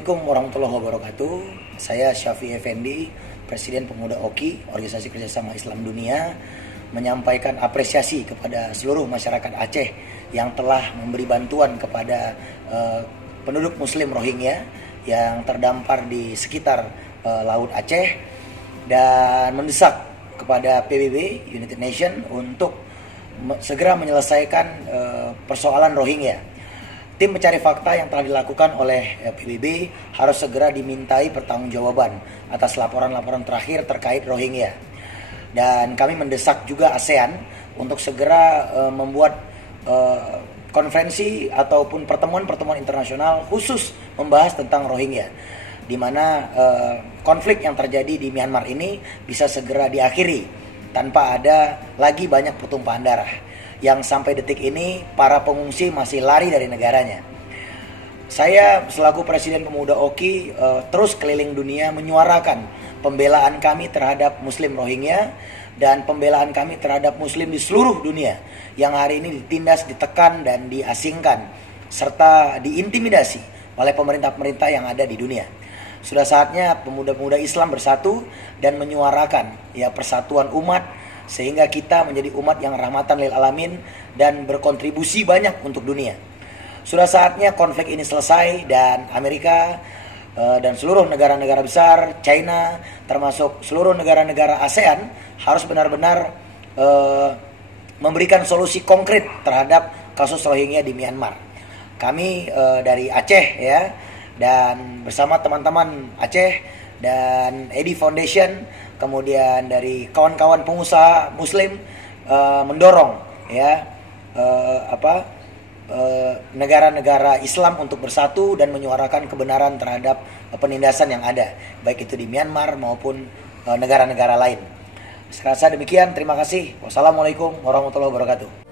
Assalamualaikum warahmatullahi wabarakatuh. Saya Syafi'i Effendi, Presiden Pemuda OKI, Organisasi Kerjasama Islam Dunia, menyampaikan apresiasi kepada seluruh masyarakat Aceh yang telah memberi bantuan kepada penduduk Muslim Rohingya yang terdampar di sekitar Laut Aceh, dan mendesak kepada PBB United Nation untuk segera menyelesaikan persoalan Rohingya. Tim pencari fakta yang telah dilakukan oleh PBB harus segera dimintai pertanggungjawaban atas laporan-laporan terakhir terkait Rohingya. Dan kami mendesak juga ASEAN untuk segera membuat konferensi ataupun pertemuan-pertemuan internasional khusus membahas tentang Rohingya, di mana konflik yang terjadi di Myanmar ini bisa segera diakhiri tanpa ada lagi banyak pertumpahan darah yang sampai detik ini para pengungsi masih lari dari negaranya. Saya selaku Presiden Pemuda OKI terus keliling dunia menyuarakan pembelaan kami terhadap Muslim Rohingya dan pembelaan kami terhadap Muslim di seluruh dunia yang hari ini ditindas, ditekan, dan diasingkan serta diintimidasi oleh pemerintah-pemerintah yang ada di dunia. Sudah saatnya pemuda-pemuda Islam bersatu dan menyuarakan persatuan umat, sehingga kita menjadi umat yang rahmatan lil alamin dan berkontribusi banyak untuk dunia. Sudah saatnya konflik ini selesai dan Amerika dan seluruh negara-negara besar, China, termasuk seluruh negara-negara ASEAN harus benar-benar memberikan solusi konkret terhadap kasus Rohingya di Myanmar. Kami dari Aceh dan bersama teman-teman Aceh dan Edi Foundation, kemudian dari kawan-kawan pengusaha Muslim mendorong negara-negara Islam untuk bersatu dan menyuarakan kebenaran terhadap penindasan yang ada, baik itu di Myanmar maupun negara-negara lain. Saya rasa demikian. Terima kasih. Wassalamualaikum warahmatullahi wabarakatuh.